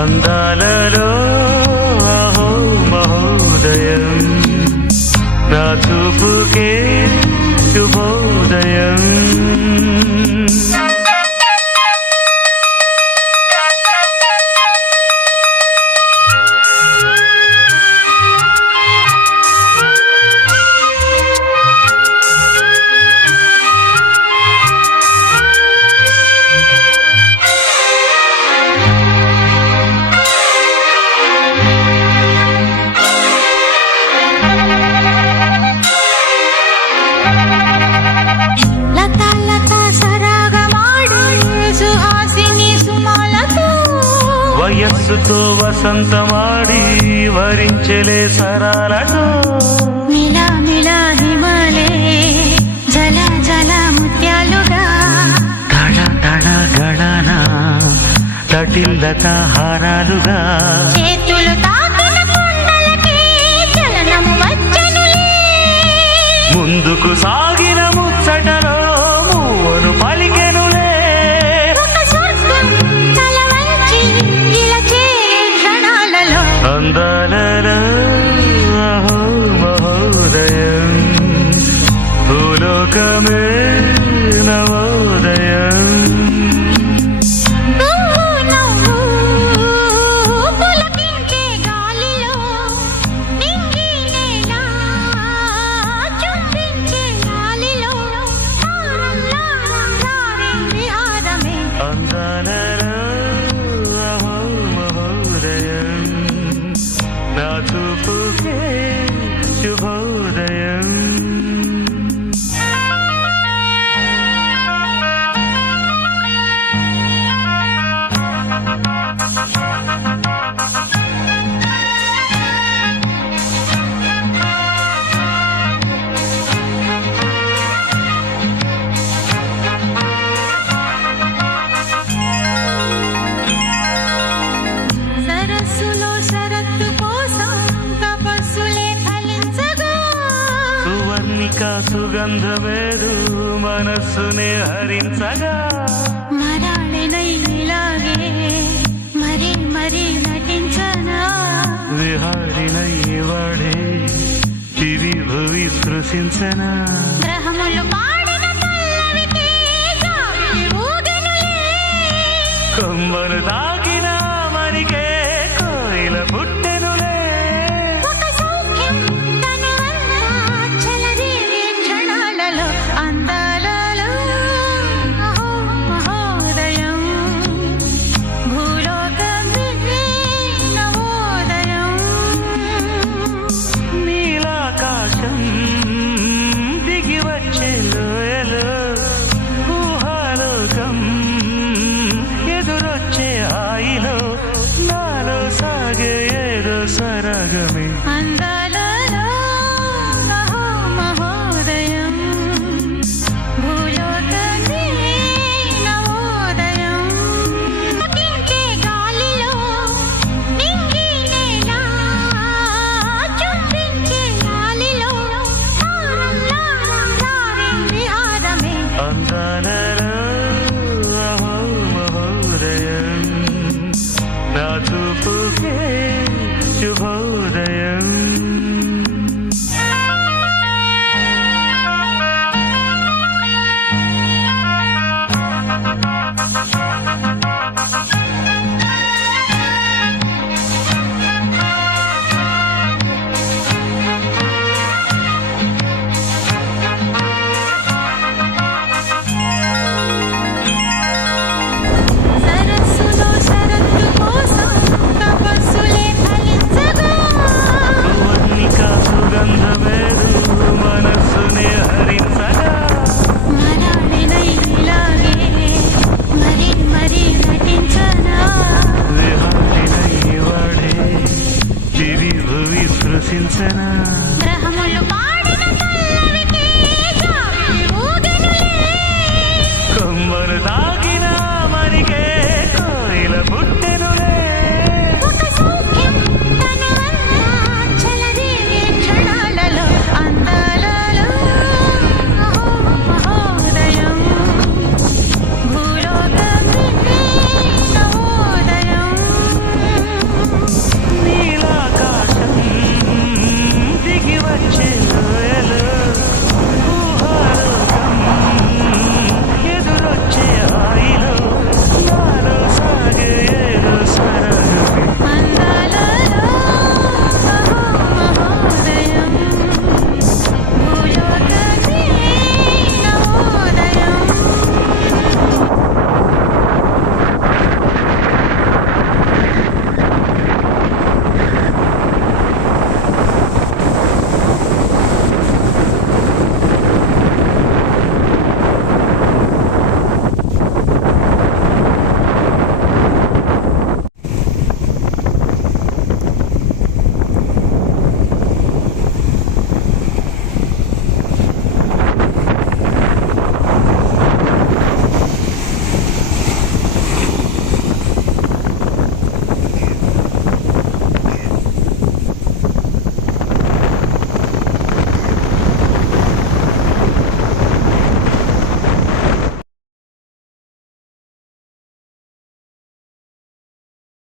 అందాలలో అహో మహోదయం నా చూపుకే శుభోదయం వయస్సుతో వసంతమాడి వరించలే సరాలతో మిలా మిలా హిమాలే జల జల ముత్యాలుగా తడ తడ గడన తటిల్లత హారాలుగా చేతులు తాకిన కొండలకి చలనం వచ్చనులే ముందుకు సాగిన ముచ్చటలో మూవను పలికెనులే అందాలలో అహో మహోదయం భూలోకమే నవోదయం పులకించే గాలిలో నింగి నేల చుంబించే గాలిలో తారల్లా తారే విహారమే అందాలలో అహో మహోదయం నా చూపుకే శుభోదయం సరస్సులో శరత్తు కోసం తపస్సులే ఫలించగా సువర్ణిక సుగంధమేదు మనస్సునే హరించగా మరాళినై ఇలాగే మరి మరి నటించనా విహారినై వాడే దివి భువి స్పృశించనా గ్రహములు పాడిన పల్లవికి జాబిలి ఊగెనులే కొమ్మను తాకిన మరికే కోయిల పుట్టెనులే ఒక సౌఖ్యం తనువంతా చెలరేగే క్షణాలలో అందాలలో అహో మహోదయం భూలోకమే నవోదయం నీలాకాశం దిగి వచ్చే లోయలో ఊహాలోకం ఎదురొచ్చే హాయిలో నాలో సాగే ఏదో సరగమే